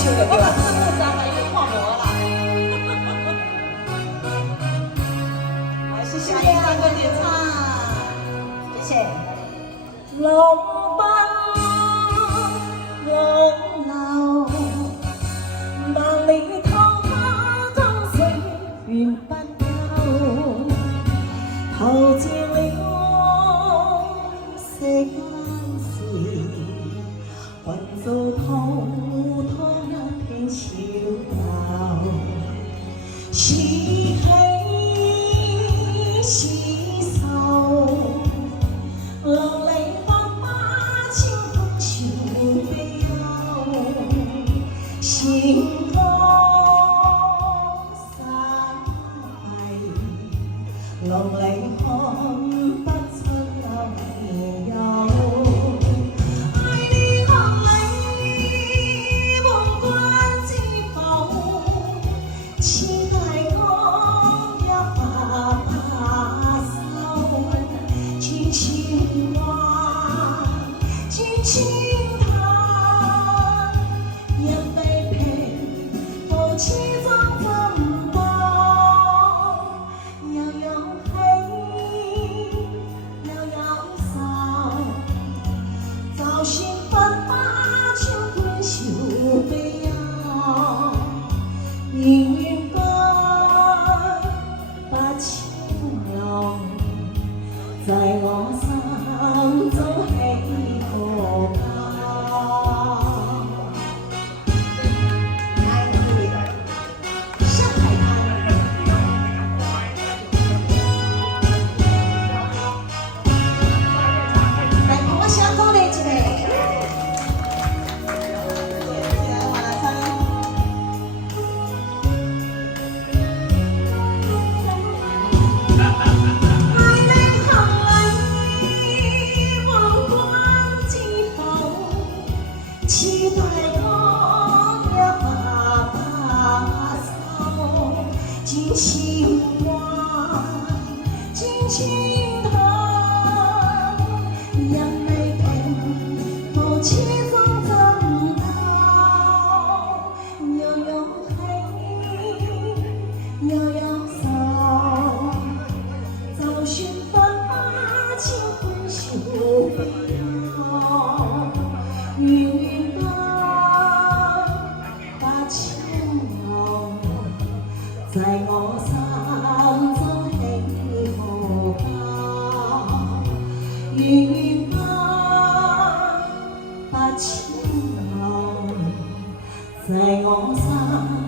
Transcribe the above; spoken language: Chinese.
唱就对了。我把字幕删了，因为跨模啦。还是下一三个点唱，谢谢。浪奔浪流，萬里滔滔江水遠不休。投至了石灣時，雲造滔滔一片潮流。是喜是愁，浪里百花千般潮悲憂。星光散迷，浪里看不出有憂。愛你看你無關知否？似大江一把把手，千千彎，千千灘，一杯平，無始終分唔到，又有喜，又有愁，就算百花千般潮悲憂。源源不千浪，在我心中起個家。上海滩，來跟我相公的一個。馬拉松。似大江一把把手，千千彎，千千灘，人未平，無始終分透，又有喜，又有愁，就算百花千般潮悲憂。源源不千浪，在我心中起個家。源源不千浪，在我心。